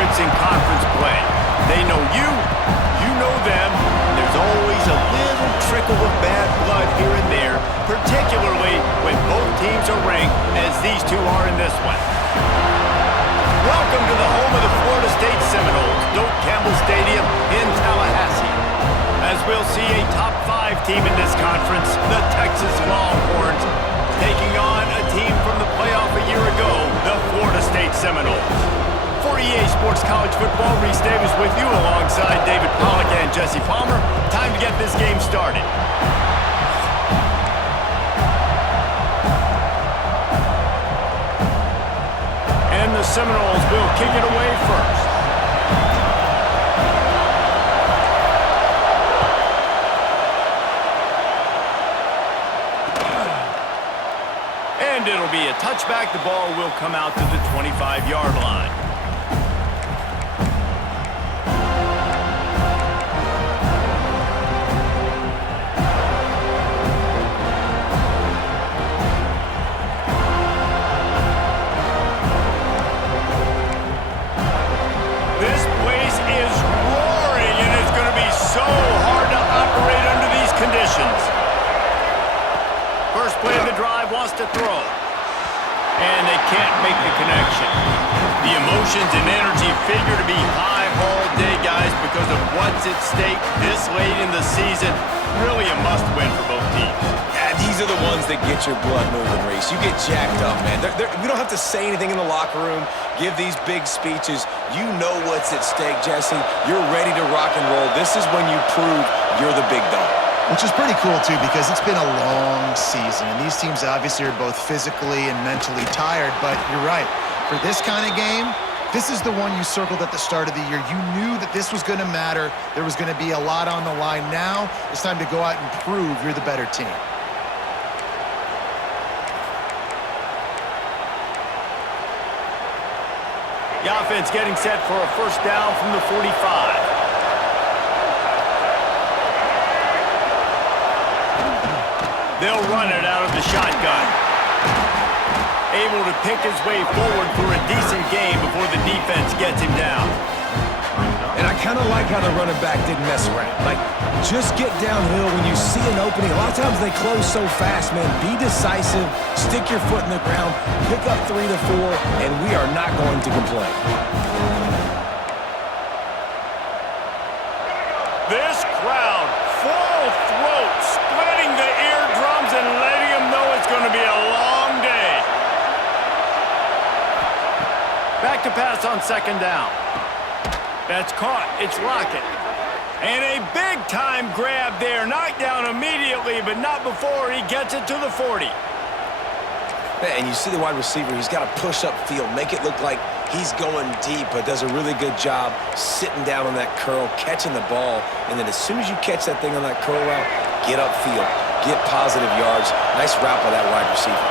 favorites in conference play. They know you, you know them. There's always a little trickle of bad blood here and there, particularly when both teams are ranked as these two are in this one. Welcome to the home of the Florida State Seminoles, Doak Campbell Stadium in Tallahassee. As we'll see a top 5 team in this conference, the Texas Longhorns, taking on a team from the playoff a year ago, the Florida State Seminoles. For EA Sports College Football, Reese Davis with you alongside David Pollack and Jesse Palmer. Time to get this game started. And the Seminoles will kick it away first. And it'll be a touchback. The ball will come out to the 25-yard line. This place is roaring, and it's going to be so hard to operate under these conditions. First play of the drive wants to throw. And they can't make the connection. The emotions and energy figure to be high all day, guys, because of what's at stake this late in the season. Really a must-win for both teams. Yeah, these are the ones that get your blood moving, Reese. You get jacked up, man. We don't have to say anything in the locker room, give these big speeches. You know what's at stake, Jesse. You're ready to rock and roll. This is when you prove you're the big dog. Which is pretty cool, too, because it's been a long season. And these teams obviously are both physically and mentally tired. But you're right. For this kind of game, this is the one you circled at the start of the year. You knew that this was going to matter. There was going to be a lot on the line. Now it's time to go out and prove you're the better team. The offense getting set for a first down from the 45. They'll run it out of the shotgun. Able to pick his way forward for a decent gain before the defense gets him down. And I kind of like how the running back didn't mess around. Like, just get downhill when you see an opening. A lot of times they close so fast, man. Be decisive, stick your foot in the ground, pick up 3 to 4, and we are not going to complain. This crowd, full throat, splitting the eardrums and letting them know it's going to be a long day. Back to pass on second down. That's caught. It's Lockett. And a big-time grab there. Knocked down immediately, but not before he gets it to the 40. And you see the wide receiver, he's got to push up field, make it look like he's going deep, but does a really good job sitting down on that curl, catching the ball, and then as soon as you catch that thing on that curl route, get upfield, get positive yards. Nice route by that wide receiver.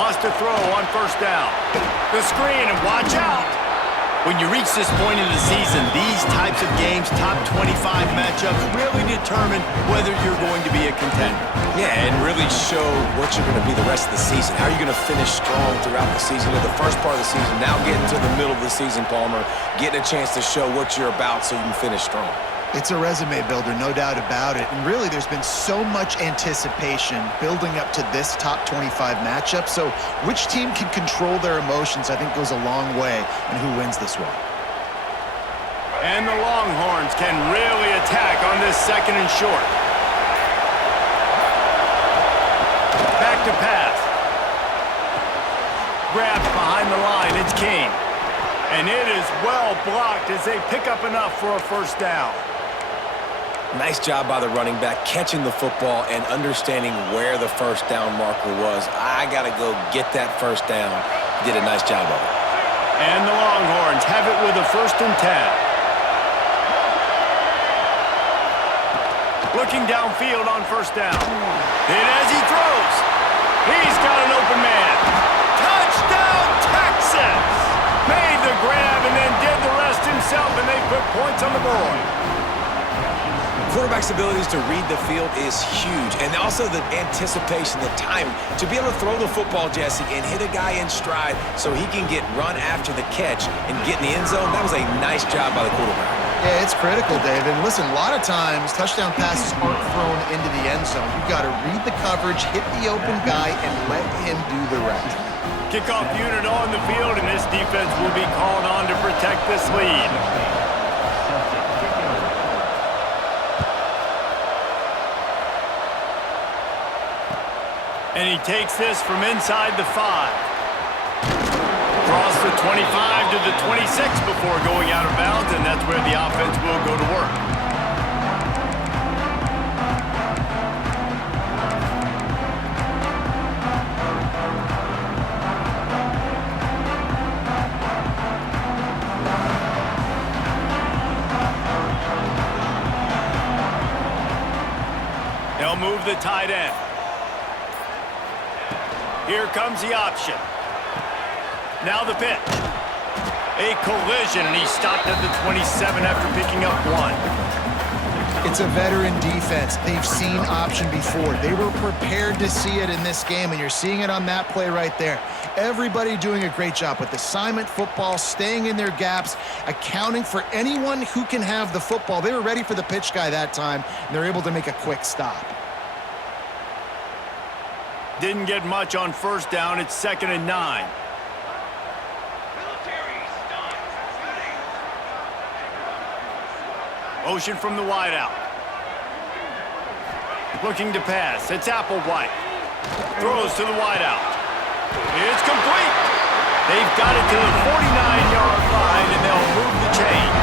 Wants to throw on first down. The screen, and watch out. When you reach this point in the season, these types of games, top 25 matchups, really determine whether you're going to be a contender. Yeah, and really show what you're going to be the rest of the season. How are you going to finish strong throughout the season? Or the first part of the season, now getting to the middle of the season, Palmer, getting a chance to show what you're about so you can finish strong. It's a resume builder, no doubt about it. And really, there's been so much anticipation building up to this top 25 matchup. So which team can control their emotions, I think, goes a long way in who wins this one. And the Longhorns can really attack on this second and short. Back to pass. Grabs behind the line. It's King. And it is well blocked as they pick up enough for a first down. Nice job by the running back, catching the football and understanding where the first down marker was. I got to go get that first down. Did a nice job of it. And the Longhorns have it with a 1st and 10. Looking downfield on first down. And as he throws, he's got an open man. Touchdown, Texas! Made the grab and then did the rest himself, and they put points on the board. Quarterback's abilities to read the field is huge, and also the anticipation, the time to be able to throw the football, Jesse, and hit a guy in stride so he can get run after the catch and get in the end zone. That was a nice job by the quarterback. Yeah, it's critical, David. Listen, a lot of times touchdown passes aren't thrown into the end zone. You've got to read the coverage, hit the open guy, and let him do the rest. Kickoff unit on the field, and this defense will be called on to protect this lead. And he takes this from inside the 5. Across the 25 to the 26 before going out of bounds, and that's where the offense will go to work. They'll move the tight end. Here comes the option. Now the pitch. A collision, and he stopped at the 27 after picking up 1. It's a veteran defense. They've seen option before. They were prepared to see it in this game, and you're seeing it on that play right there. Everybody doing a great job with assignment football, staying in their gaps, accounting for anyone who can have the football. They were ready for the pitch guy that time, and they're able to make a quick stop. Didn't get much on first down. It's 2nd and 9. Motion from the wideout. Looking to pass. It's Applewhite. Throws to the wideout. It's complete. They've got it to the 49-yard line, and they'll move the chains.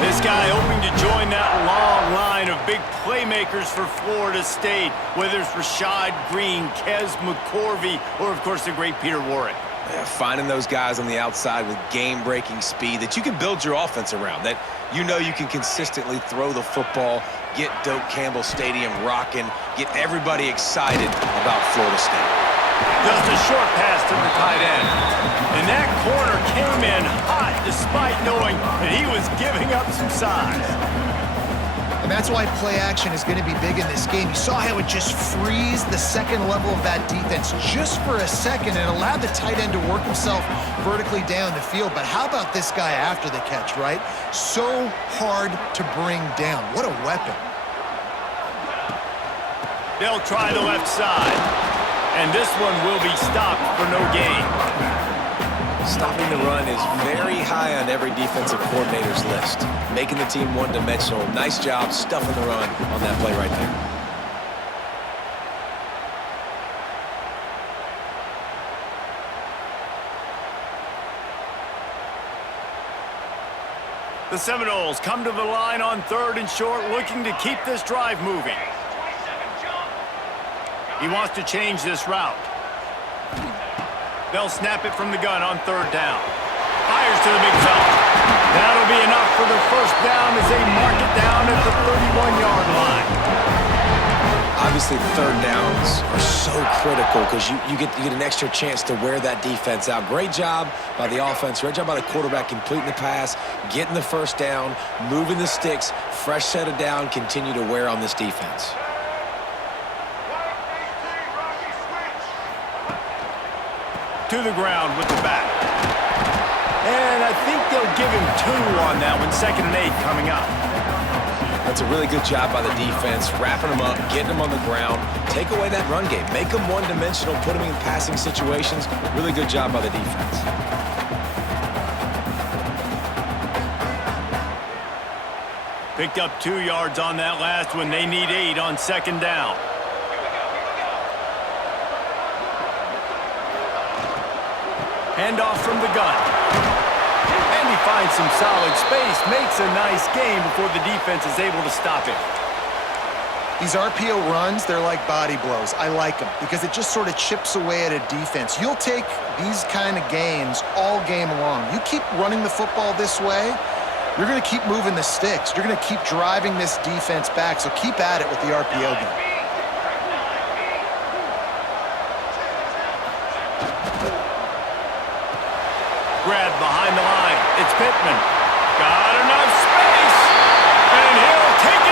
This guy hoping to join that long line of big playmakers for Florida State, whether it's Rashad Green, Kez McCorvey, or, of course, the great Peter Warrick. Yeah, finding those guys on the outside with game-breaking speed that you can build your offense around, that you know you can consistently throw the football, get Doak Campbell Stadium rocking, get everybody excited about Florida State. Just a short pass to the tight end. And that corner came in hot despite knowing that he was giving up some size. And that's why play action is going to be big in this game. You saw how it just frees the second level of that defense just for a second and allowed the tight end to work himself vertically down the field. But how about this guy after the catch, right? So hard to bring down. What a weapon. They'll try the left side. And this one will be stopped for no gain. Stopping the run is very high on every defensive coordinator's list. Making the team one-dimensional. Nice job stuffing the run on that play right there. The Seminoles come to the line on 3rd and short, looking to keep this drive moving. He wants to change this route. They'll snap it from the gun on 3rd down. Fires to the big fella. That'll be enough for the first down as they mark it down at the 31-yard line. Obviously, 3rd downs are so critical because you get an extra chance to wear that defense out. Great job by the offense. Great job by the quarterback completing the pass, getting the first down, moving the sticks, fresh set of down, continue to wear on this defense. To the ground with the back. And I think they'll give him 2 on that one. 2nd and 8 coming up. That's a really good job by the defense, wrapping them up, getting them on the ground, take away that run game, make them one-dimensional, put them in passing situations. Really good job by the defense. Picked up 2 yards on that last one. They need 8 on 2nd down. Handoff from the gun. And he finds some solid space, makes a nice gain before the defense is able to stop it. These RPO runs, they're like body blows. I like them because it just sort of chips away at a defense. You'll take these kind of gains all game long. You keep running the football this way, you're going to keep moving the sticks. You're going to keep driving this defense back, so keep at it with the RPO game. Grab behind the line. It's Pittman. Got enough space. And he'll take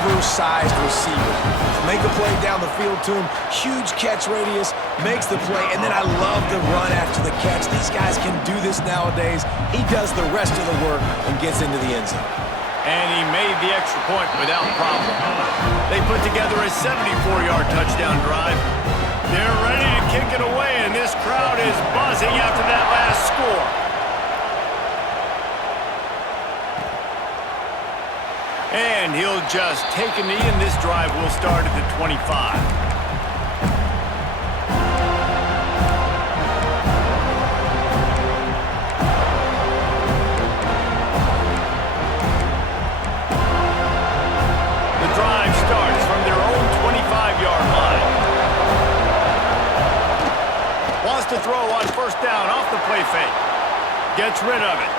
oversized receivers. Make a play down the field to him, huge catch radius, makes the play, and then I love the run after the catch. These guys can do this nowadays. He does the rest of the work and gets into the end zone. And he made the extra point without problem. They put together a 74-yard touchdown drive. They're ready to kick it away, and this crowd is buzzing after that last score. And he'll just take a knee, and this drive will start at the 25. To throw on first down off the play fake. Gets rid of it.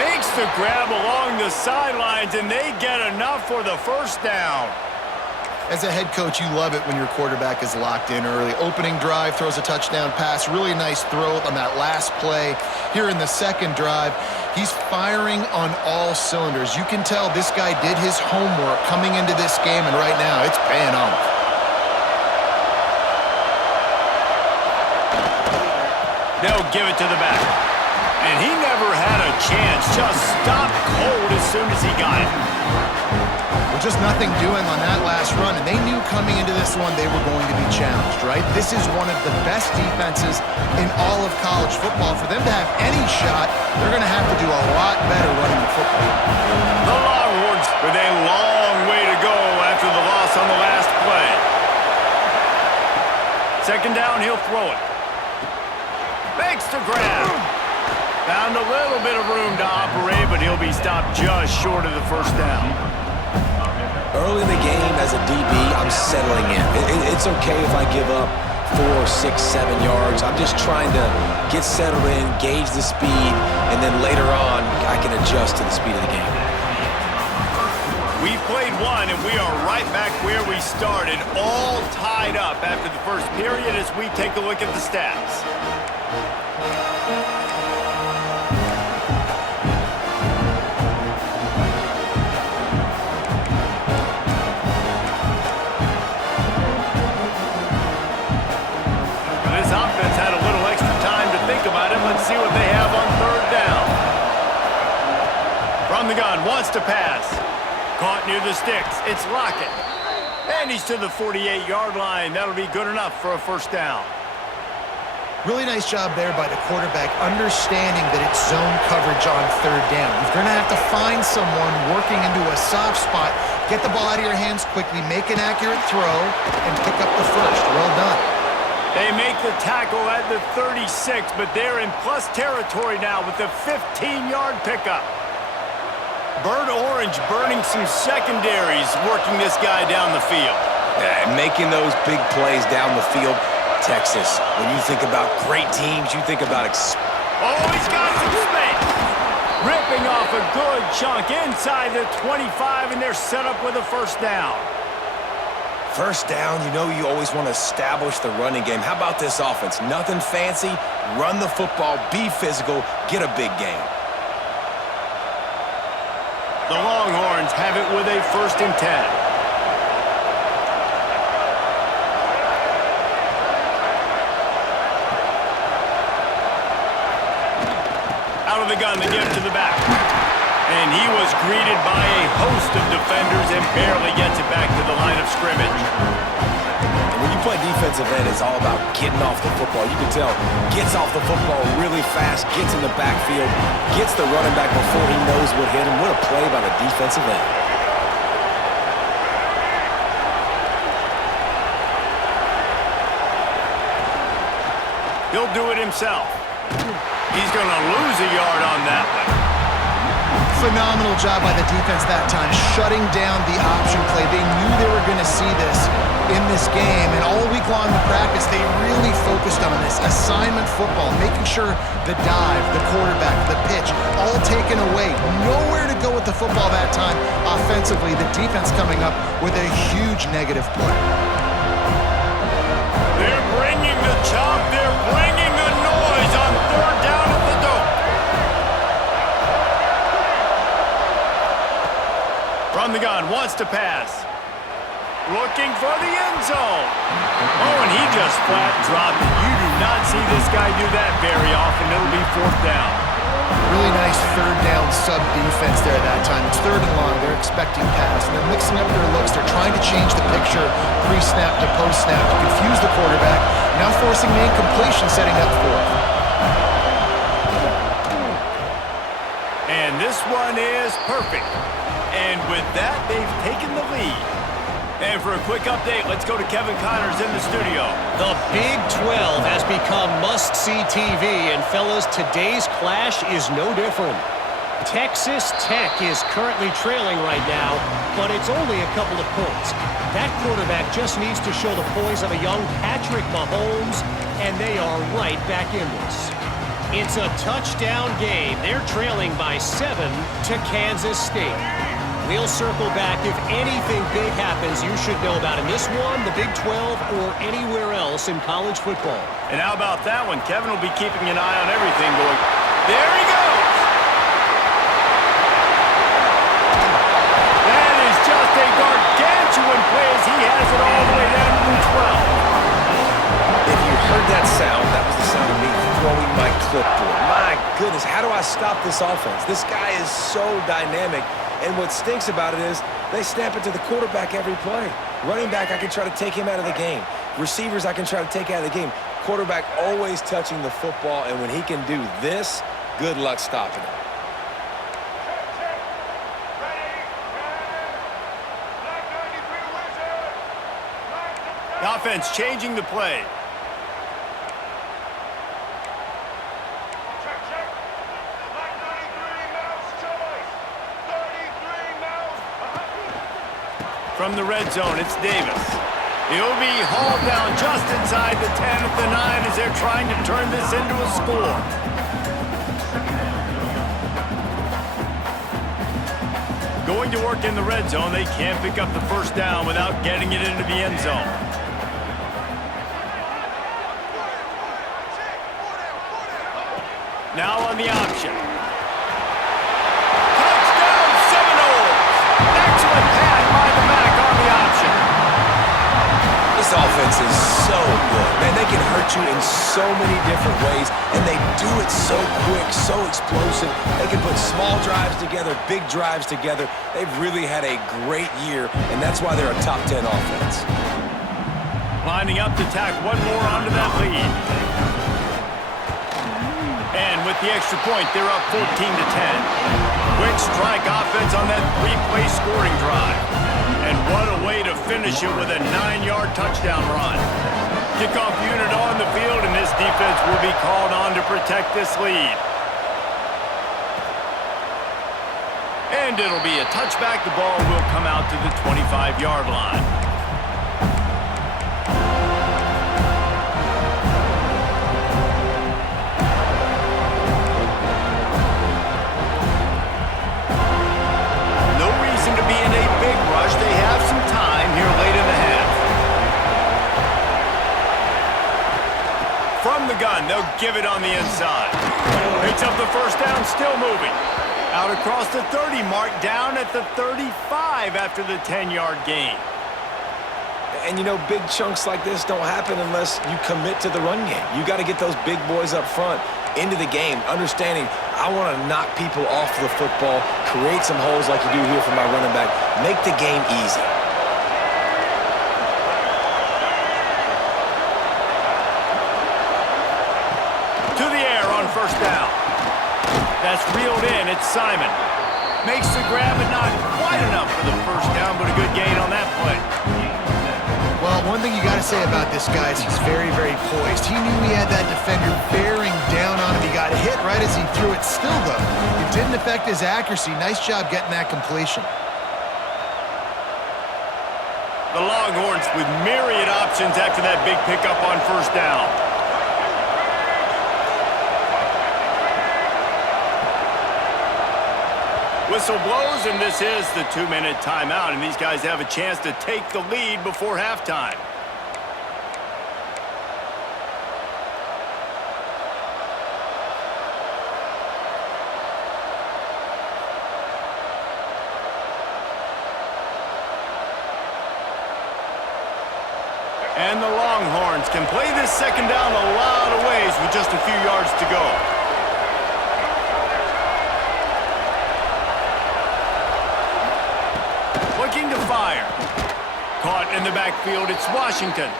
Makes the grab along the sidelines, and they get enough for the first down. As a head coach, you love it when your quarterback is locked in early. Opening drive, throws a touchdown pass. Really nice throw on that last play. Here in the second drive, he's firing on all cylinders. You can tell this guy did his homework coming into this game, and right now it's paying off. They'll give it to the back. And he never had a chance. Just stopped cold as soon as he got it. Well, just nothing doing on that last run, and they knew coming into this one they were going to be challenged, right? This is one of the best defenses in all of college football. For them to have any shot, they're going to have to do a lot better running the football. The Longhorns with a long way to go after the loss on the last play. Second down, he'll throw it. Makes the grab. Found a little bit of room to operate, but he'll be stopped just short of the first down. Early in the game, as a DB, I'm settling in. It's okay if I give up 4, 6, 7 yards. I'm just trying to get settled in, gauge the speed, and then later on, I can adjust to the speed of the game. We've played one, and we are right back where we started, all tied up after the first period as we take a look at the stats. This offense had a little extra time to think about it. Let's see what they have on third down. From the gun, wants to pass. Caught near the sticks. It's Lockett. And he's to the 48-yard line. That'll be good enough for a first down. Really nice job there by the quarterback, understanding that it's zone coverage on third down. You're going to have to find someone working into a soft spot, get the ball out of your hands quickly, make an accurate throw, and pick up the first. Well done. They make the tackle at the 36, but they're in plus territory now with the 15-yard pickup. Bird Orange burning some secondaries, working this guy down the field. Yeah, making those big plays down the field. Texas, when you think about great teams, you think about oh, he's got some space. Ripping off a good chunk inside the 25, and they're set up with a first down. First down, you know you always want to establish the running game. How about this offense? Nothing fancy. Run the football, be physical, get a big gain. The Longhorns have it with a 1st and 10. Out of the gun, they give it to the back. And he was greeted by a host of defenders and barely gets it back to the line of scrimmage. When you play defensive end, it's all about getting off the football. You can tell, gets off the football really fast, gets in the backfield, gets the running back before he knows what hit him. What a play by the defensive end. He'll do it himself. He's going to lose a yard on that one. Phenomenal job by the defense that time, shutting down the option play. They knew they were going to see this in this game, and all week long in practice, they really focused on this assignment football, making sure the dive, the quarterback, the pitch, all taken away. Nowhere to go with the football that time. Offensively, the defense coming up with a huge negative play. They're bringing the chop. They're bringing the noise on third down at the dope. From the gun, wants to pass. looking for the end zone. Oh, and he just flat dropped it. You do not see this guy do that very often. It'll be 4th down. Really nice 3rd down sub-defense there that time. It's 3rd and long. They're expecting pass, and they're mixing up their looks. They're trying to change the picture pre-snap to post-snap to confuse the quarterback, now forcing the incompletion, setting up 4th. And this one is perfect. And with that, they've taken the lead. And for a quick update, let's go to Kevin Connors in the studio. The Big 12 has become must-see TV, and fellas, today's clash is no different. Texas Tech is currently trailing right now, but it's only a couple of points. That quarterback just needs to show the poise of a young Patrick Mahomes, and they are right back in this. It's a touchdown game. They're trailing by 7 to Kansas State. We'll circle back if anything big happens you should know about in this one, the Big 12, or anywhere else in college football. And how about that one? Kevin will be keeping an eye on everything going. There he goes! That is just a gargantuan play as he has it all the way down to the 12. If you heard that sound, that was the sound of me throwing my clipboard. My goodness, how do I stop this offense? This guy is so dynamic. And what stinks about it is they snap it to the quarterback every play. Running back, I can try to take him out of the game. Receivers, I can try to take out of the game. Quarterback always touching the football, and when he can do this, good luck stopping him. The offense changing the play. From the red zone, it's Davis. He'll be hauled down just inside the 10 at the 9 as they're trying to turn this into a score. Going to work in the red zone, they can't pick up the 1st down without getting it into the end zone. Now on the option. Touchdown Seminoles! Excellent pass by the back on the option. This offense is so good. Man, they can hurt you in so many different ways, and they do it so quick, so explosive. They can put small drives together, big drives together. They've really had a great year, and that's why they're a top 10 offense. Lining up to tack one more onto that lead. And with the extra point, they're up 14 to 10. Quick strike offense on that 3-play scoring drive. And what a way to finish it with a 9-yard touchdown run. Kickoff unit on the field, and this defense will be called on to protect this lead. And it'll be a touchback. The ball will come out to the 25-yard line. They have some time here late in the half. From the gun, they'll give it on the inside. Picks up the 1st down, still moving. Out across the 30 mark, down at the 35 after the 10-yard gain. And, you know, big chunks like this don't happen unless you commit to the run game. You got to get those big boys up front into the game, understanding I want to knock people off the football, create some holes like you do here for my running back, make the game easy. To the air on 1st down. That's reeled in. It's Simon. Makes the grab, but not quite enough for the 1st down, but a good gain on that play. Well, one thing you got to say about this guy is he's very, very poised. He knew he had that defender bearing down on him. He got hit right as he threw it. Still, though, it didn't affect his accuracy. Nice job getting that completion. The Longhorns with myriad options after that big pickup on 1st down. Whistle blows, and this is the 2-minute timeout, and these guys have a chance to take the lead before halftime. And the Longhorns can play this second down a lot of ways with just a few yards to go. Looking to fire. Caught in the backfield, it's Washington.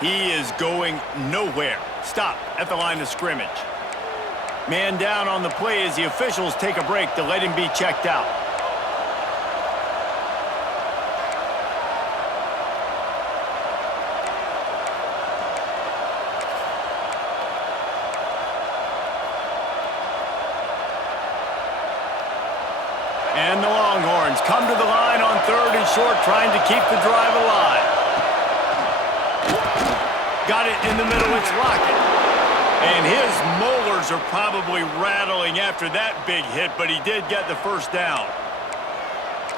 He is going nowhere. Stop at the line of scrimmage. Man down on the play as the officials take a break to let him be checked out. And the Longhorns come to the line on 3rd and short, trying to keep the drive alive. Got it in the middle, it's Lockett. And his molars are probably rattling after that big hit, but he did get the first down.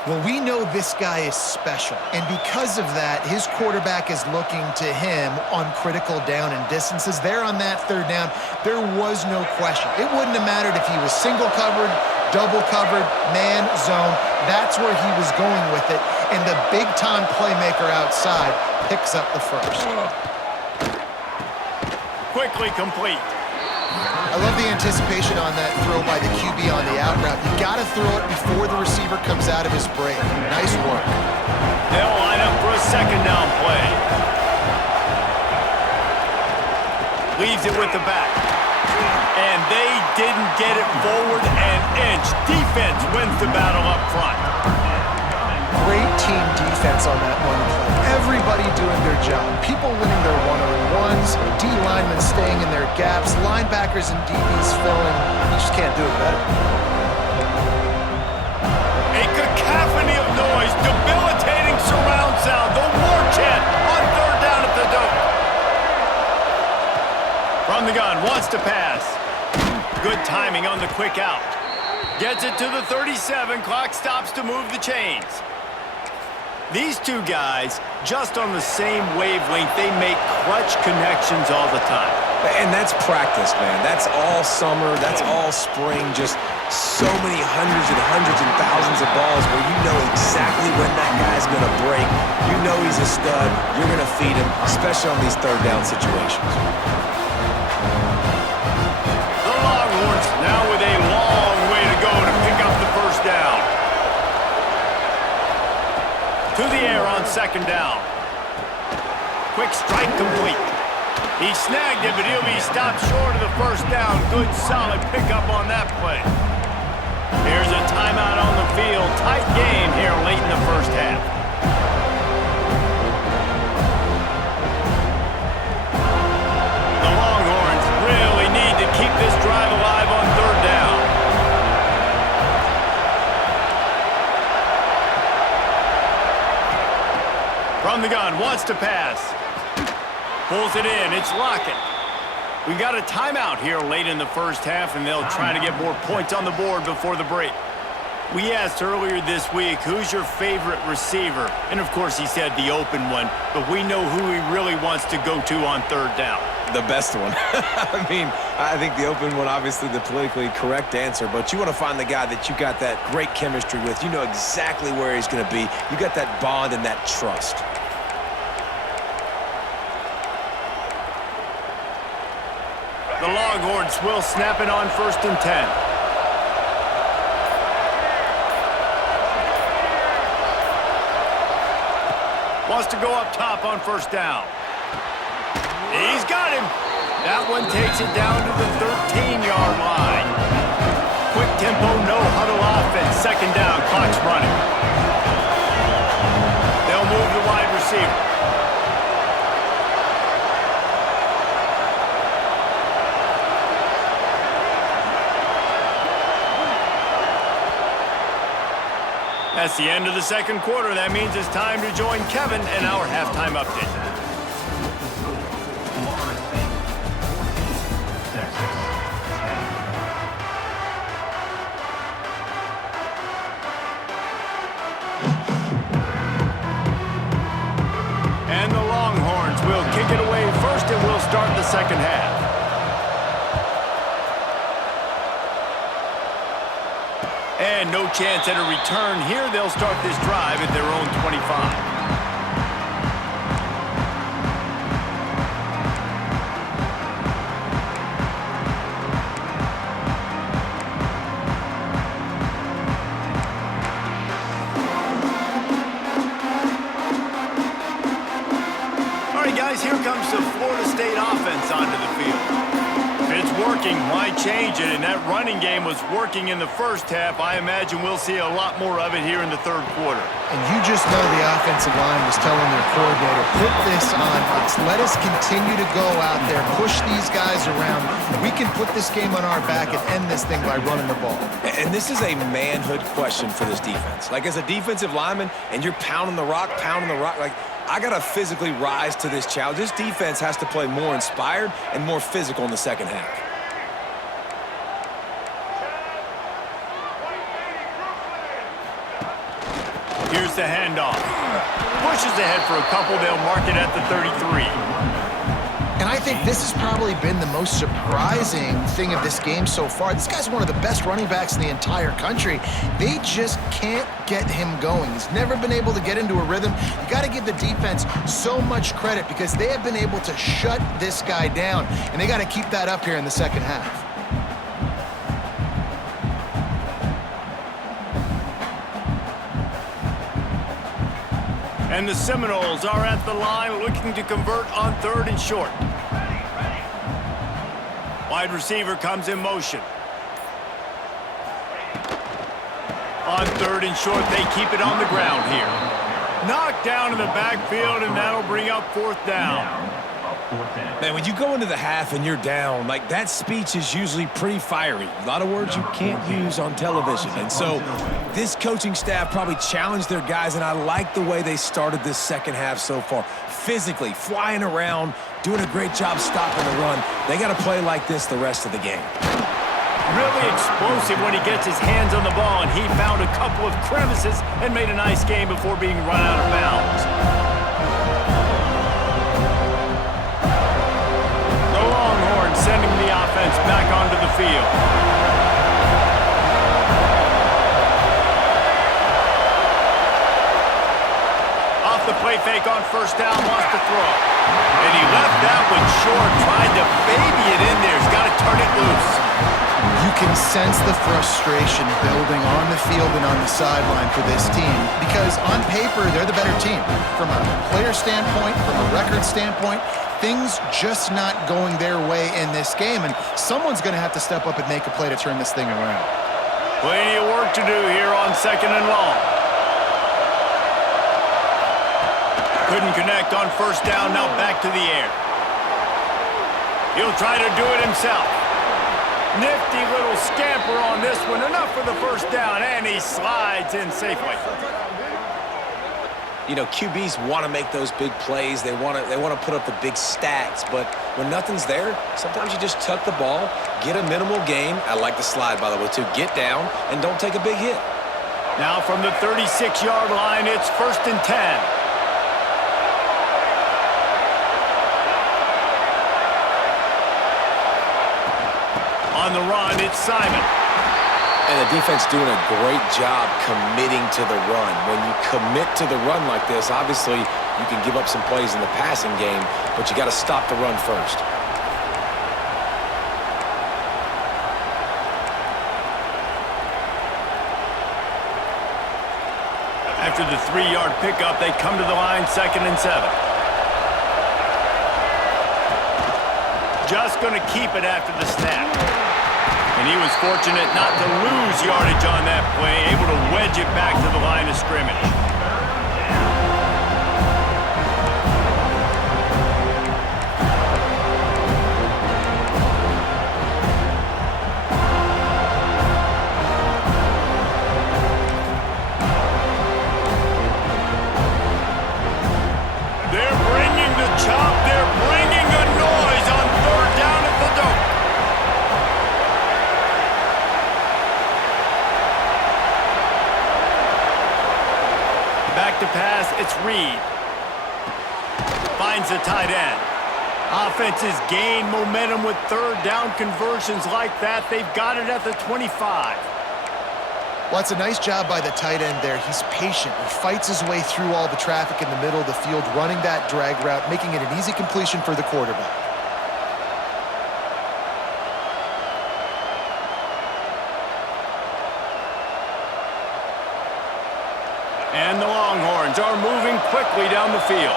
Well, we know this guy is special, and because of that, his quarterback is looking to him on critical down and distances. There on that 3rd down, there was no question. It wouldn't have mattered if he was single covered, double covered, man, zone. That's where he was going with it, and the big-time playmaker outside picks up the first. Quickly complete. I love the anticipation on that throw by the QB on the out route. You got to throw it before the receiver comes out of his break. Nice work. They'll line up for a second down play. Leaves it with the back. And they didn't get it forward an inch. Defense wins the battle up front. Great team defense on that one play. Everybody doing their job. People winning their one-on-ones, D-linemen staying in their gaps, linebackers and DBs filling. You just can't do it better. A cacophony of noise, debilitating surround sound, the war chant on 3rd down at the dome. From the gun, wants to pass. Good timing on the quick out. Gets it to the 37, clock stops to move the chains. These two guys, just on the same wavelength, they make clutch connections all the time. And that's practice, man. That's all summer. That's all spring. Just so many hundreds and thousands of balls where you know exactly when that guy's going to break. You know he's a stud. You're going to feed him, especially on these 3rd down situations. The Longhorns now with a long way to go to pick up the first down. To the air on 2nd down. Quick strike complete. He snagged it, but he'll be stopped short of the first down. Good, solid pickup on that play. Here's a timeout on the field. Tight game here late in the first half. The Longhorns really need to keep this drive alive on 3rd down. From the gun, wants to pass. Pulls it in, it's Lockett. We got a timeout here late in the first half, and they'll try to get more points on the board before the break. We asked earlier this week, who's your favorite receiver? And of course he said the open one, but we know who he really wants to go to on 3rd down. The best one. I mean, I think the open one, obviously the politically correct answer, but you want to find the guy that you got that great chemistry with. You know exactly where he's going to be. You got that bond and that trust. The Longhorns will snap it on 1st and 10. Wants to go up top on 1st down. He's got him. That one takes it down to the 13-yard line. Quick tempo, no huddle offense. 2nd down, clock's running. They'll move the wide receiver. That's the end of the 2nd quarter. That means it's time to join Kevin in our halftime update. And the Longhorns will kick it away first, and we'll start the 2nd half. And no chance at a return here. They'll start this drive at their own 25. working, why change it? And that running game was working in the first half. I imagine we'll see a lot more of it here in the third quarter. And you just know the offensive line was telling their coordinator, put this on us. Let us continue to go out there, push these guys around. We can put this game on our back and end this thing by running the ball. And this is a manhood question for this defense. Like, as a defensive lineman, and you're pounding the rock, like, I got to physically rise to this challenge. This defense has to play more inspired and more physical in the second half. Here's the handoff. Pushes ahead for a couple. They'll mark it at the 33. And I think this has probably been the most surprising thing of this game so far. This guy's one of the best running backs in the entire country. They just can't get him going. He's never been able to get into a rhythm. You got to give the defense so much credit because they have been able to shut this guy down, and they got to keep that up here in the second half. And the Seminoles are at the line looking to convert on 3rd and short. Wide receiver comes in motion. On 3rd and short, they keep it on the ground here. Knocked down in the backfield, and that'll bring up 4th down. Man, when you go into the half and you're down, like, that speech is usually pretty fiery. A lot of words you can't use on television. And so this coaching staff probably challenged their guys, and I like the way they started this second half so far. Physically, flying around, doing a great job stopping the run. They got to play like this the rest of the game. Really explosive when he gets his hands on the ball, and he found a couple of crevices and made a nice game before being run out of bounds. Sending the offense back onto the field. Off the play fake on 1st down, lost the throw. And he left that one short, tried to baby it in there. He's got to turn it loose. You can sense the frustration building on the field and on the sideline for this team because on paper, they're the better team. From a player standpoint, from a record standpoint, things just not going their way in this game, and someone's going to have to step up and make a play to turn this thing around. Plenty of work to do here on 2nd and long. Couldn't connect on 1st down, now back to the air. He'll try to do it himself. Nifty little scamper on this one, enough for the 1st down, and he slides in safely. You know, QBs want to make those big plays. They want to put up the big stats. But when nothing's there, sometimes you just tuck the ball, get a minimal gain. I like the slide, by the way, too. Get down and don't take a big hit. Now from the 36-yard line, it's 1st and 10. On the run, it's Simon. And the defense doing a great job committing to the run. When you commit to the run like this, obviously you can give up some plays in the passing game, but you got to stop the run first. After the 3-yard pickup, they come to the line 2nd and 7. Just going to keep it after the snap. And he was fortunate not to lose yardage on that play, able to wedge it back to the line of scrimmage. They're bringing the chop. They're bringing a noise on 3rd down at the dope. Back to pass, it's Reed. Finds the tight end. Offenses gain momentum with 3rd down conversions like that. They've got it at the 25. Well, it's a nice job by the tight end there. He's patient. He fights his way through all the traffic in the middle of the field, running that drag route, making it an easy completion for the quarterback. And the Longhorns are moving quickly down the field.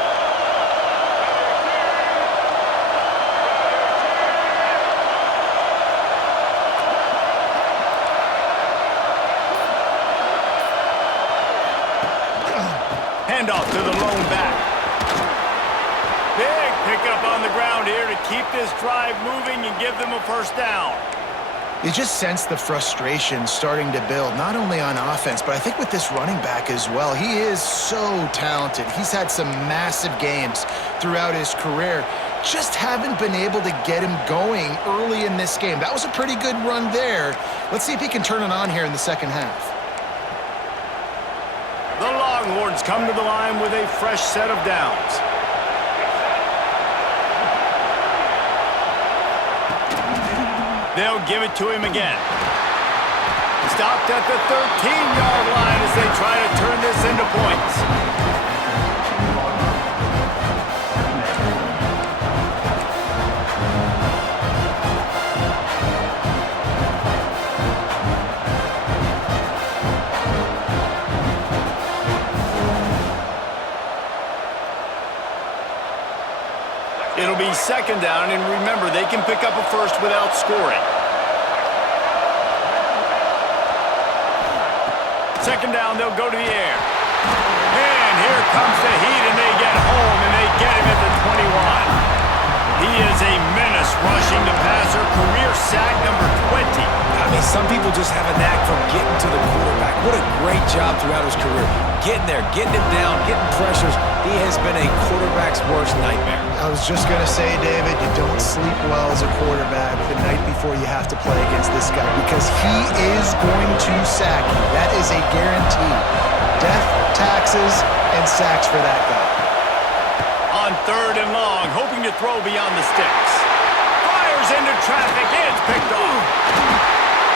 to the lone back. Big pickup on the ground here to keep this drive moving and give them a first down. You just sense the frustration starting to build, not only on offense, but I think with this running back as well. He is so talented. He's had some massive games throughout his career. Just haven't been able to get him going early in this game. That was a pretty good run there. Let's see if he can turn it on here in the second half. The Longhorns come to the line with a fresh set of downs. They'll give it to him again. Stopped at the 13-yard line as they try to turn this into points. It'll be second down, and remember, they can pick up a first without scoring. Second down, they'll go to the air. And here comes the heat, and they get home, and they get him at the 21. He is a menace rushing the passer, career sack number 20. I mean, some people just have a knack for getting to the quarterback. What a great job throughout his career. Getting there, getting him down, getting pressures. He has been a quarterback's worst nightmare. I was just going to say, David, you don't sleep well as a quarterback the night before you have to play against this guy because he is going to sack you. That is a guarantee. Death, taxes, and sacks for that guy. On third and long, hoping to throw beyond the sticks. Fires into traffic, it's picked off.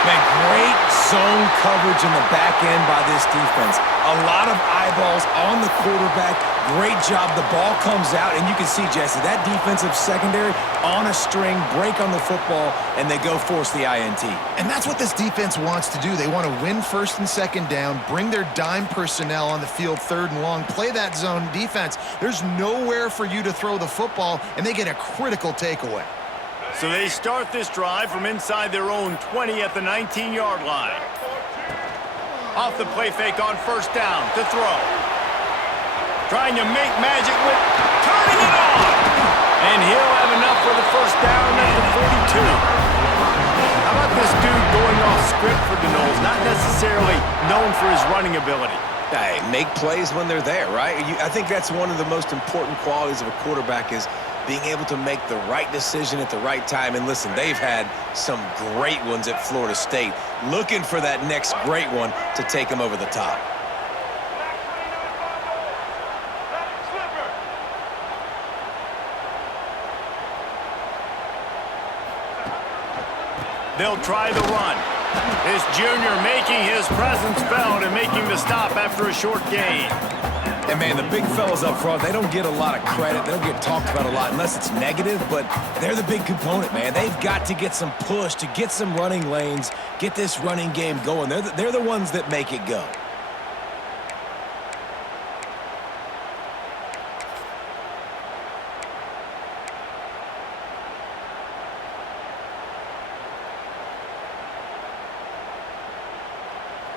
Man, great zone coverage in the back end by this defense. A lot of eyeballs on the quarterback. Great job. The ball comes out, and you can see, Jesse, that defensive secondary on a string, break on the football, and they go force the INT. And that's what this defense wants to do. They want to win first and second down, bring their dime personnel on the field third and long, play that zone defense. There's nowhere for you to throw the football, and they get a critical takeaway. So they start this drive from inside their own 20 at the 19-yard line. Off the play fake on first down to throw. Trying to make magic with turning it on. And he'll have enough for the first down at the 42. How about this dude going off script for the Noles? Not necessarily known for his running ability. Hey, make plays when they're there, right? I think that's one of the most important qualities of a quarterback is being able to make the right decision at the right time. And listen, they've had some great ones at Florida State. Looking for that next great one to take them over the top. They'll try the run. This junior making his presence felt and making the stop after a short gain. And, man, the big fellas up front, they don't get a lot of credit. They don't get talked about a lot unless it's negative, but they're the big component, man. They've got to get some push, to get some running lanes, get this running game going. They're the ones that make it go.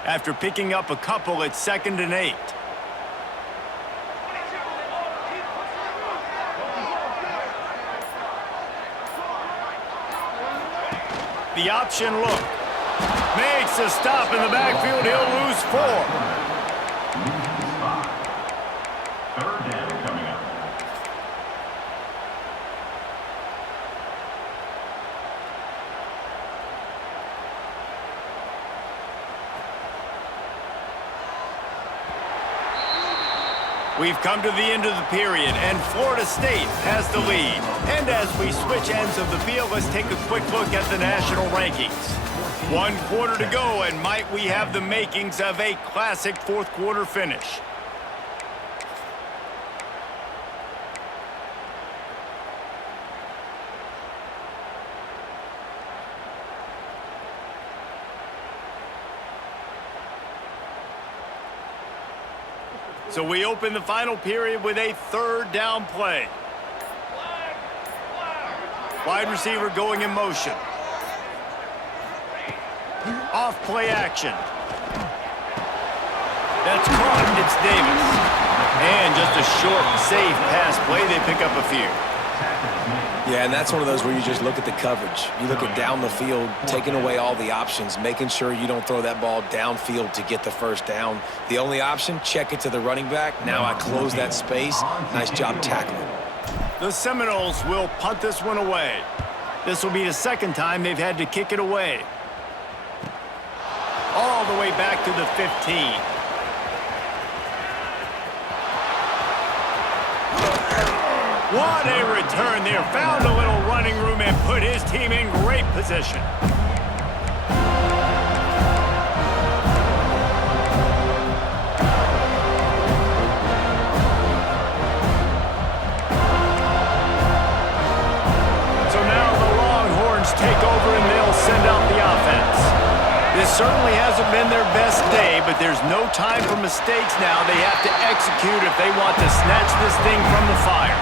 After picking up a couple, it's 2nd and 8. The option look. Makes a stop in the backfield. He'll lose 4. Third down coming up. We've come to the end of the period, and Florida State has the lead. And as we switch ends of the field, let's take a quick look at the national rankings. 1 quarter to go, and might we have the makings of a classic fourth quarter finish. So we open the final period with a 3rd down play. Wide receiver going in motion. Off play action. That's caught. It's Davis. And just a short, safe pass play, they pick up a few. Yeah, and that's one of those where you just look at the coverage. You look at down the field, taking away all the options, making sure you don't throw that ball downfield to get the first down. The only option, check it to the running back. Now I close that space. Nice job tackling. The Seminoles will punt this one away. This will be the second time they've had to kick it away. All the way back to the 15. What a return there. Found a little running room and put his team in great position. So now the Longhorns take over and they'll send out the offense. This certainly hasn't been their best day, but there's no time for mistakes now. They have to execute if they want to snatch this thing from the fire.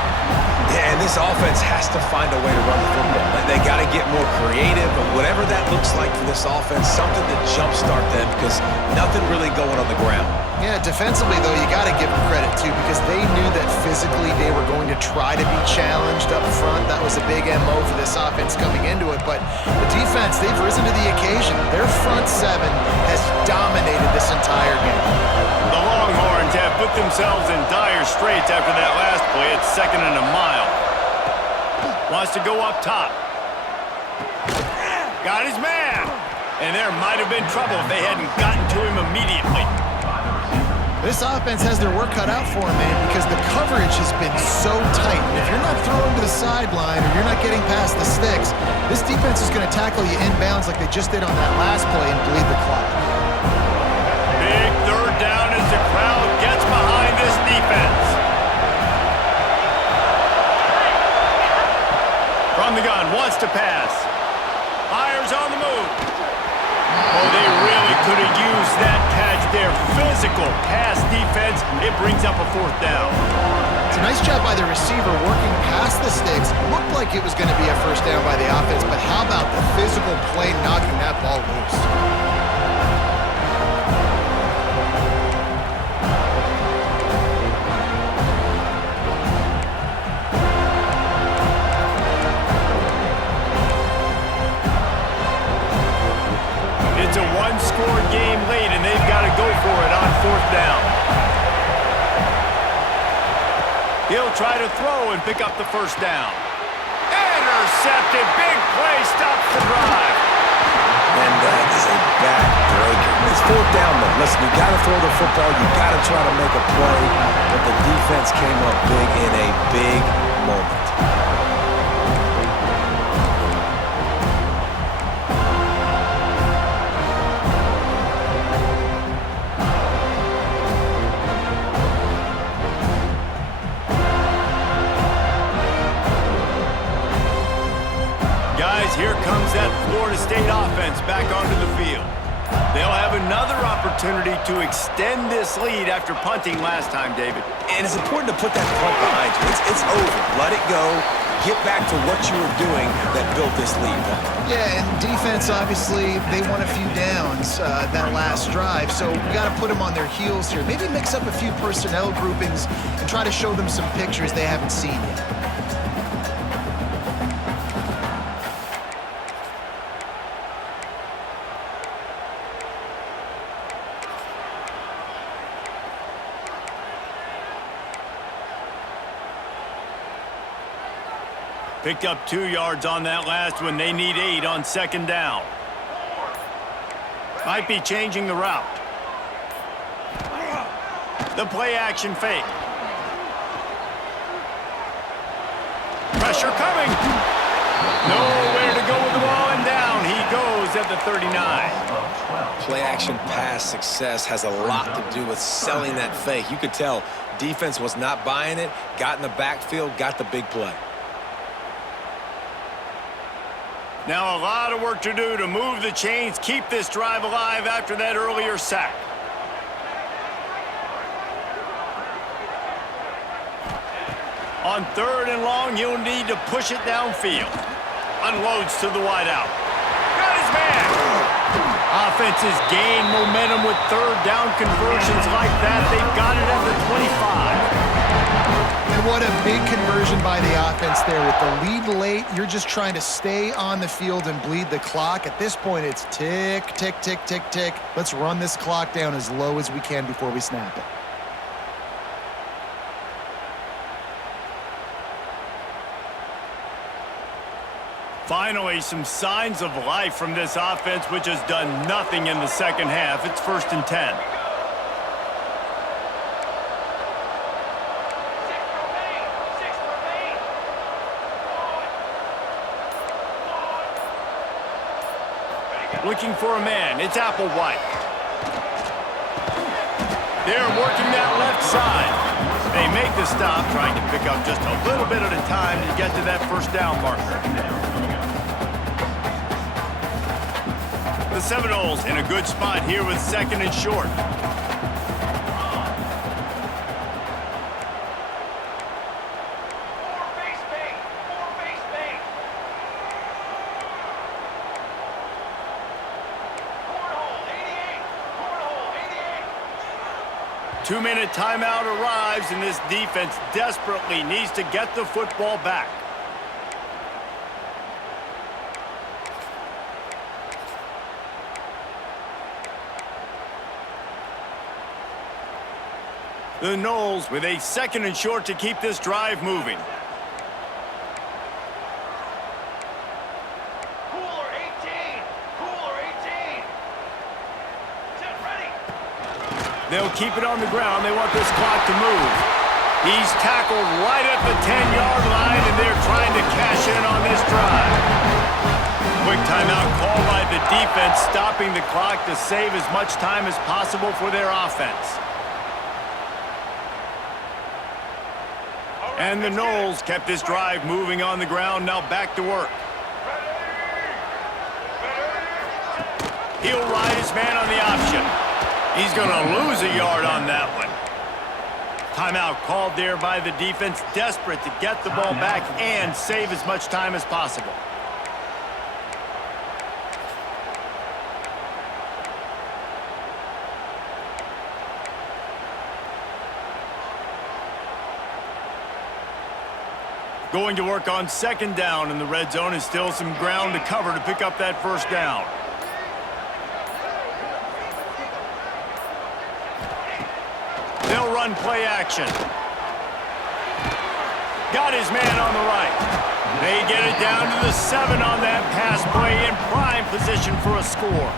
Yeah, and this offense has to find a way to run the football. They got to get more creative, but whatever that looks like for this offense, something to jumpstart them because nothing really going on the ground. Yeah, defensively, though, you got to give them credit, too, because they knew that physically they were going to try to be challenged up front. That was a big MO for this offense coming into it. But the defense, they've risen to the occasion. Their front seven has dominated this entire game. The Longhorns have put themselves in dire straits after that last play. It's 2nd and a mile. Wants to go up top. Got his man. And there might have been trouble if they hadn't gotten to him immediately. This offense has their work cut out for them, man, because the coverage has been so tight. And if you're not throwing to the sideline or you're not getting past the sticks, this defense is going to tackle you inbounds like they just did on that last play and bleed the clock. Big 3rd down as the crowd gets behind this defense. From the gun, wants to pass. Fires on the move. Oh, they really could have used that catch there. Physical pass defense. It brings up a 4th down. It's a nice job by the receiver working past the sticks. Looked like it was going to be a 1st down by the offense, but how about the physical play knocking that ball loose? It's a one-score game late, and they've got to go for it on 4th down. He'll try to throw and pick up the 1st down. Intercepted. Big play. Stops the drive. And that is a backbreaker. It's 4th down, though. Listen, you got to throw the football. You got to try to make a play. But the defense came up big in a big moment. Here comes that Florida State offense back onto the field. They'll have another opportunity to extend this lead after punting last time, David. And it's important to put that punt behind you. It's over. Let it go. Get back to what you were doing that built this lead. Yeah, and defense, obviously, they won a few downs that last drive, so we got to put them on their heels here. Maybe mix up a few personnel groupings and try to show them some pictures they haven't seen yet. Picked up 2 yards on that last one. They need 8 on 2nd down. Might be changing the route. The play action fake. Pressure coming. Nowhere to go with the ball, and down he goes at the 39. Play action pass success has a lot to do with selling that fake. You could tell defense was not buying it, got in the backfield, got the big play. Now a lot of work to do to move the chains, keep this drive alive after that earlier sack. On 3rd and long, you'll need to push it downfield. Unloads to the wideout. Got his his man. Offenses gain momentum with third down conversions like that. They've got it at the 25. And what a big conversion by the offense there. With the lead late, you're just trying to stay on the field and bleed the clock. At this point, it's tick, tick, tick, tick, tick. Let's run this clock down as low as we can before we snap it. Finally, some signs of life from this offense, which has done nothing in the second half. It's 1st and 10. Looking for a man. It's Applewhite. They're working that left side. They make the stop, trying to pick up just a little bit at a time to get to that first down marker. The Seminoles in a good spot here with 2nd and short. Two-minute timeout arrives, and this defense desperately needs to get the football back. The Noles with a 2nd and short to keep this drive moving. Cooler 18! Cooler 18! Set ready! They'll keep it on the ground. They want this clock to move. He's tackled right at the 10-yard line, and they're trying to cash in on this drive. Quick timeout call by the defense, stopping the clock to save as much time as possible for their offense. And the Noles kept this drive moving on the ground. Now back to work. He'll ride his man on the option. He's going to lose a yard on that one. Timeout called there by the defense, desperate to get the ball back and save as much time as possible. Going to work on 2nd down, and the red zone is still some ground to cover to pick up that first down. They'll run play action. Got his man on the right. They get it down to the 7 on that pass play, in prime position for a score.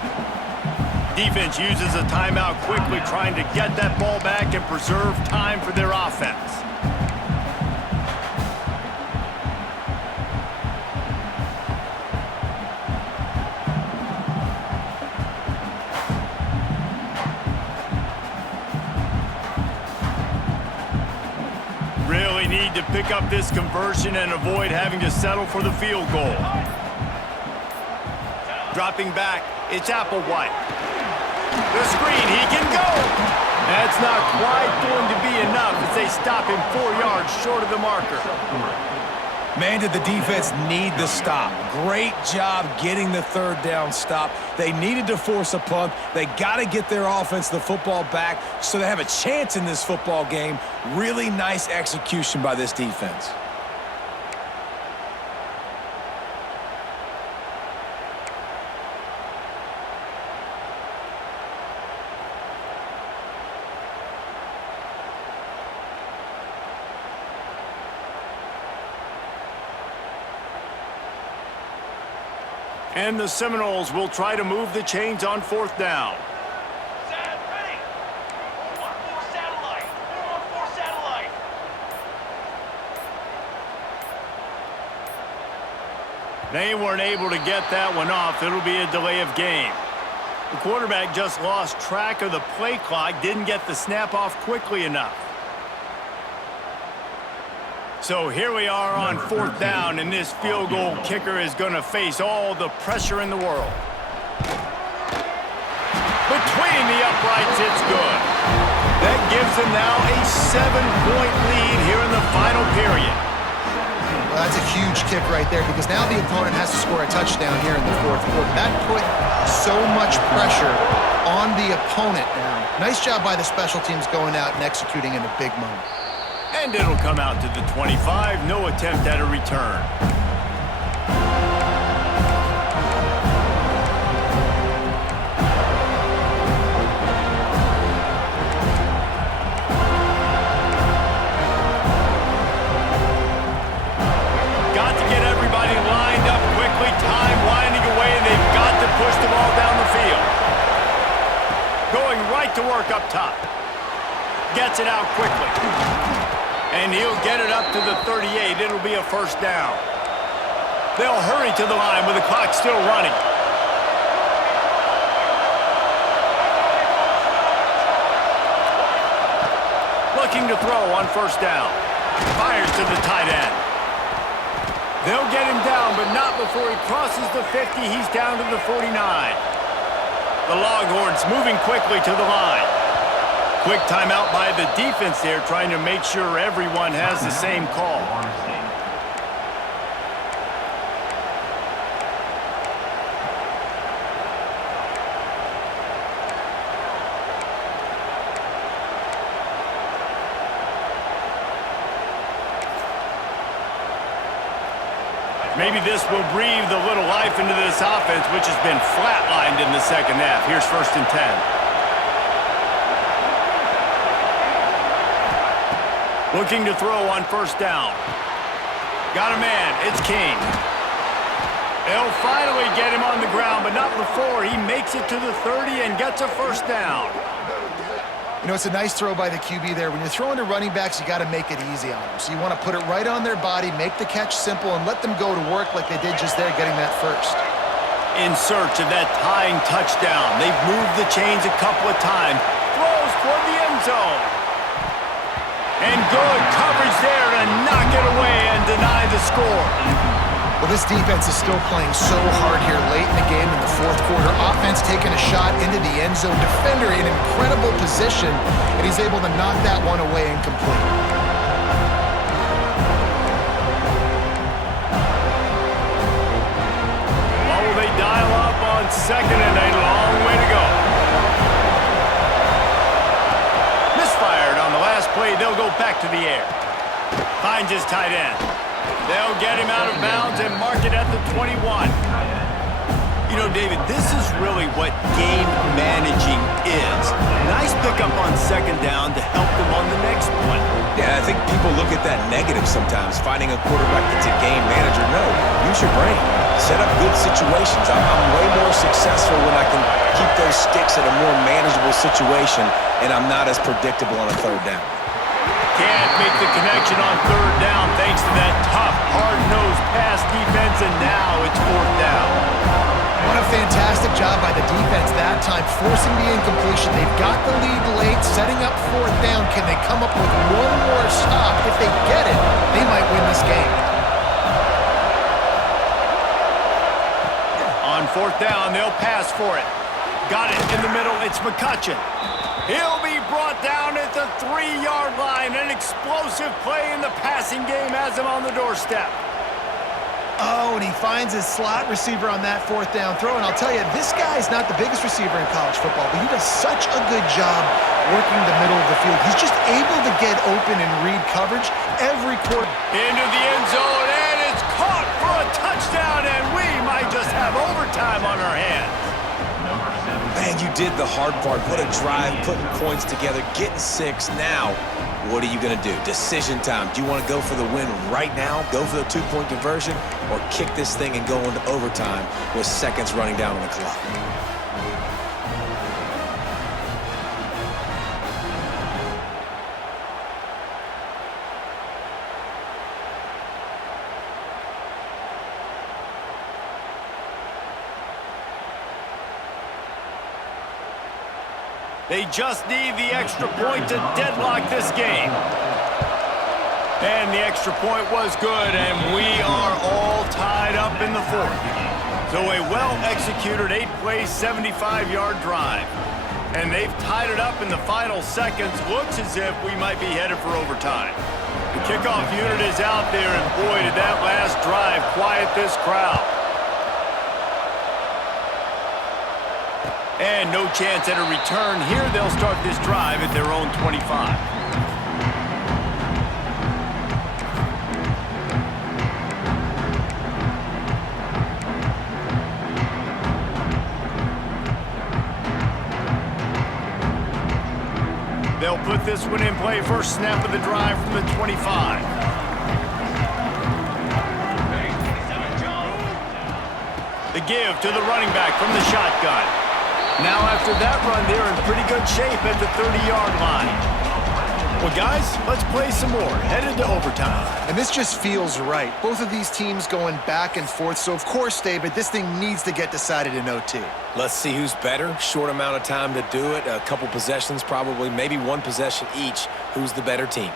Defense uses a timeout quickly, trying to get that ball back and preserve time for their offense. Need to pick up this conversion and avoid having to settle for the field goal. Dropping back, it's Applewhite. The screen, he can go! That's not quite going to be enough as they stop him 4 yards short of the marker. Man, did the defense need the stop. Great job getting the 3rd down stop. They needed to force a punt. They got to get their offense the football back so they have a chance in this football game. Really nice execution by this defense. And the Seminoles will try to move the chains on 4th down. Set ready! 4-1-4 satellite! 4-1-4 satellite! They weren't able to get that one off. It'll be a delay of game. The quarterback just lost track of the play clock, didn't get the snap off quickly enough. So here we are on 4th down, and this field goal kicker is going to face all the pressure in the world. Between the uprights, it's good. That gives them now a 7-point lead here in the final period. That's a huge kick right there because now the opponent has to score a touchdown here in the fourth quarter. That put so much pressure on the opponent now. Nice job by the special teams going out and executing in a big moment. And it'll come out to the 25. No attempt at a return. Got to get everybody lined up quickly. Time winding away, and they've got to push the ball down the field. Going right to work up top. Gets it out quickly. And he'll get it up to the 38. It'll be a first down. They'll hurry to the line with the clock still running. Looking to throw on first down. Fires to the tight end. They'll get him down, but not before he crosses the 50. He's down to the 49. The Longhorns moving quickly to the line. Quick timeout by the defense there, trying to make sure everyone has the same call. Maybe this will breathe a little life into this offense, which has been flatlined in the second half. Here's 1st and 10. Looking to throw on first down. Got a man. It's King. They'll finally get him on the ground, but not before he makes it to the 30 and gets a first down. You know, it's a nice throw by the QB there. When you're throwing to running backs, you got to make it easy on them. So you want to put it right on their body, make the catch simple, and let them go to work like they did just there, getting that first. In search of that tying touchdown. They've moved the chains a couple of times. Throws toward the end zone. And good coverage there to knock it away and deny the score. Well, this defense is still playing so hard here late in the game in the fourth quarter. Offense taking a shot into the end zone. Defender in incredible position, and he's able to knock that one away incomplete. Oh, they dial up on second and a long way to go. Misfired on the last play. They'll go back to the air. Finds his tight end. They'll get him out of bounds and mark it at the 21. You know, David, this is really what game managing is. Nice pickup on second down to help them on the next one. Yeah, I think people look at that negative sometimes, finding a quarterback that's a game manager. No, use your brain. Set up good situations. I'm way more successful when I can keep those sticks at a more manageable situation, and I'm not as predictable on a third down. Can't make the connection on third down thanks to that tough, hard-nosed pass defense, and now it's fourth down. What a fantastic job by the defense that time, forcing the incompletion. They've got the lead late, setting up fourth down. Can they come up with one more stop? If they get it, they might win this game. On fourth down, they'll pass for it. Got it in the middle. It's McCutcheon. He'll be brought down at the 3-yard line. An explosive play in the passing game has him on the doorstep. Oh, and he finds his slot receiver on that fourth down throw. And I'll tell you, this guy's not the biggest receiver in college football, but he does such a good job working the middle of the field. He's just able to get open and read coverage every quarter. Into the end zone, and it's caught for a touchdown, and we might just have overtime on our hands. Man, you did the hard part. What a drive, putting points together, getting 6. Now, what are you going to do? Decision time. Do you want to go for the win right now, go for the 2-point conversion, or kick this thing and go into overtime with seconds running down on the clock? They just need the extra point to deadlock this game. And the extra point was good, and we are all tied up in the fourth. So a well-executed 8-play, 75-yard drive. And they've tied it up in the final seconds. Looks as if we might be headed for overtime. The kickoff unit is out there, and boy, did that last drive quiet this crowd. And no chance at a return here. They'll start this drive at their own 25. They'll put this one in play. First snap of the drive from the 25. The give to the running back from the shotgun. Now after that run, they're in pretty good shape at the 30-yard line. Well, guys, let's play some more. Headed to overtime. And this just feels right. Both of these teams going back and forth. So, of course, David, this thing needs to get decided in OT. Let's see who's better. Short amount of time to do it. A couple possessions probably, maybe one possession each. Who's the better team?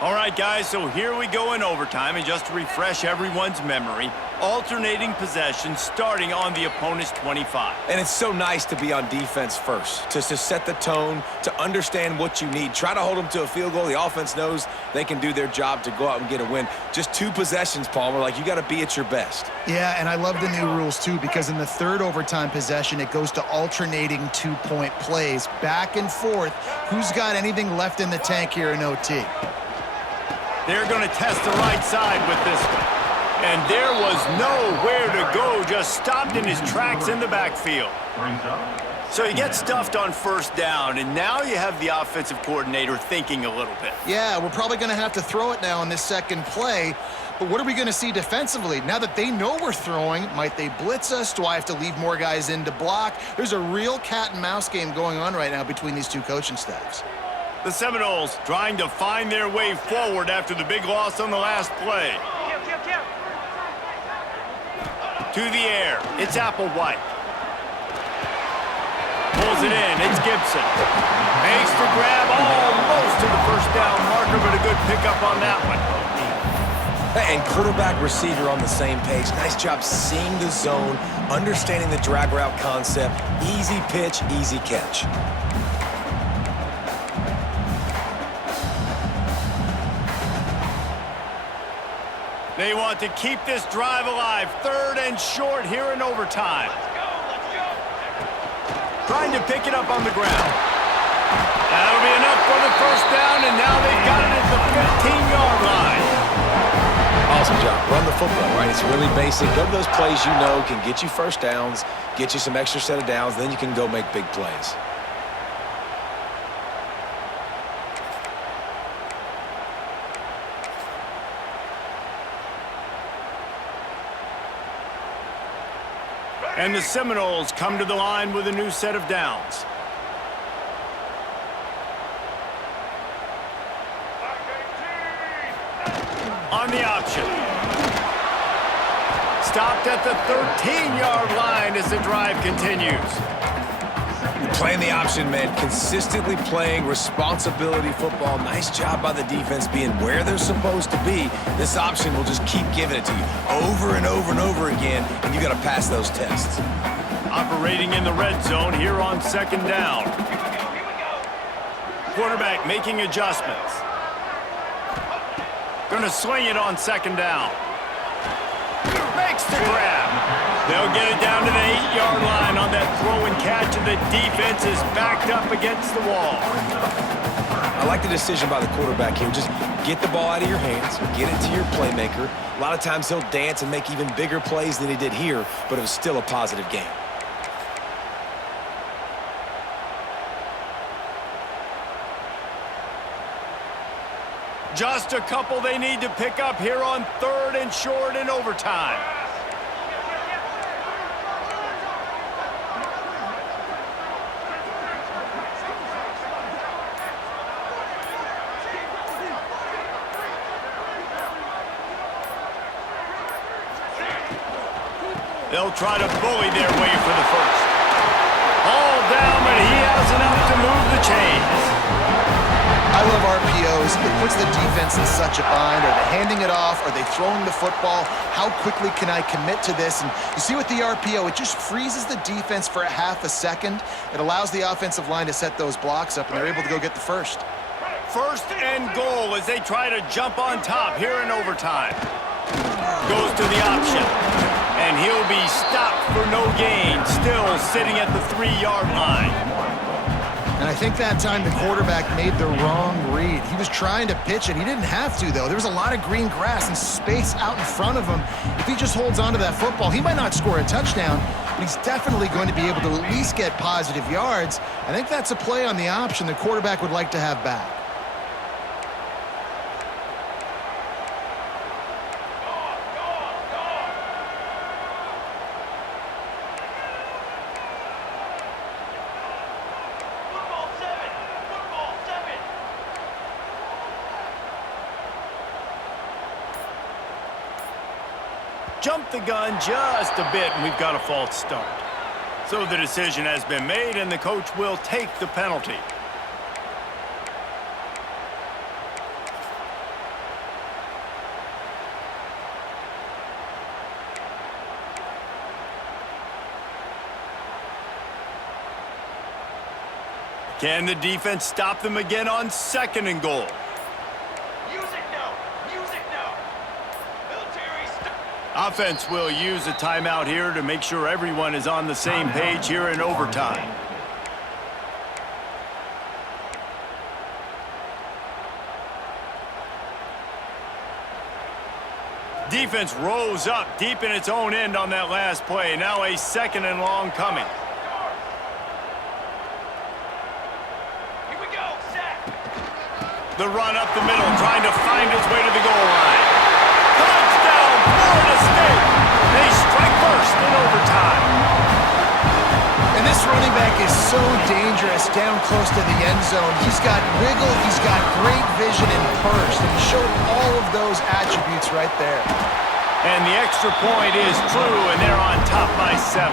All right, guys, so here we go in overtime. And just to refresh everyone's memory, alternating possessions starting on the opponent's 25. And it's so nice to be on defense first, to set the tone, to understand what you need. Try to hold them to a field goal. The offense knows they can do their job to go out and get a win. Just 2 possessions, Palmer. Like, you got to be at your best. Yeah, and I love the new rules, too, because in the third overtime possession, it goes to alternating 2-point plays, back and forth. Who's got anything left in the tank here in OT? They're going to test the right side with this one. And there was nowhere to go, just stopped in his tracks in the backfield. So he gets stuffed on first down, and now you have the offensive coordinator thinking a little bit. Yeah, we're probably going to have to throw it now in this second play. But what are we going to see defensively? Now that they know we're throwing, might they blitz us? Do I have to leave more guys in to block? There's a real cat and mouse game going on right now between these two coaching staffs. The Seminoles trying to find their way forward after the big loss on the last play. To the air, it's Applewhite. Pulls it in, it's Gibson. Makes the grab almost to the first down marker, but a good pickup on that one. And quarterback receiver on the same page. Nice job seeing the zone, understanding the drag route concept. Easy pitch, easy catch. They want to keep this drive alive. 3rd and short here in overtime. Trying to pick it up on the ground. That'll be enough for the first down, and now they've got it at the 15-yard line. Awesome job. Run the football, right? It's really basic. Go to those plays you know can get you first downs, get you some extra set of downs, then you can go make big plays. And the Seminoles come to the line with a new set of downs. On the option. Stopped at the 13-yard line as the drive continues. Playing the option, man. Consistently playing responsibility football. Nice job by the defense being where they're supposed to be. This option will just keep giving it to you over and over and over again, and you got to pass those tests. Operating in the red zone here on 2nd down. Quarterback making adjustments. Gonna sling it on 2nd down. Makes the grab. They'll get it down to the 8-yard line on that throw and catch, and the defense is backed up against the wall. I like the decision by the quarterback here. Just get the ball out of your hands, get it to your playmaker. A lot of times he'll dance and make even bigger plays than he did here, but it was still a positive game. Just a couple they need to pick up here on 3rd and short in overtime. They'll try to bully their way for the first. All down, but he has enough to move the chains. I love RPOs. It puts the defense in such a bind. Are they handing it off? Are they throwing the football? How quickly can I commit to this? And you see with the RPO, it just freezes the defense for a half a second. It allows the offensive line to set those blocks up, and they're able to go get the first. First and goal as they try to jump on top here in overtime. Goes to the option. And he'll be stopped for no gain. Still sitting at the 3-yard line. And I think that time the quarterback made the wrong read. He was trying to pitch it. He didn't have to, though. There was a lot of green grass and space out in front of him. If he just holds on to that football, he might not score a touchdown, but he's definitely going to be able to at least get positive yards. I think that's a play on the option the quarterback would like to have back. Jumped the gun just a bit, and we've got a false start. So the decision has been made, and the coach will take the penalty. Can the defense stop them again on 2nd and goal? Offense will use a timeout here to make sure everyone is on the same page here in overtime. Defense rose up deep in its own end on that last play. Now a 2nd and long coming. Here we go, sack. The run up the middle, trying to find his way to the goal line. Touchdown, Florida State! They strike first in overtime. And this running back is so dangerous down close to the end zone. He's got wiggle, he's got great vision and burst, and he showed all of those attributes right there. And the extra point is true, and they're on top by 7.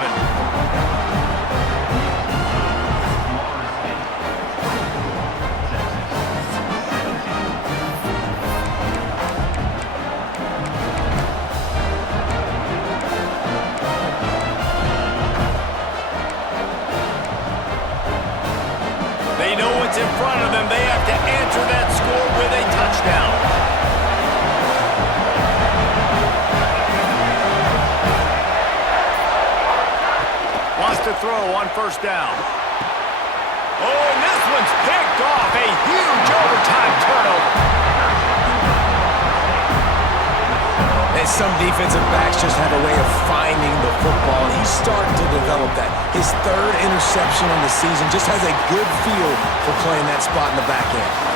They know what's in front of them. They have to answer that score with a touchdown. Wants to throw on 1st down. Oh, and this one's picked off. A huge overtime turnover. And some defensive backs just have a way of finding the football. He's starting to develop that. His 3rd interception on the season, just has a good feel for playing that spot in the back end.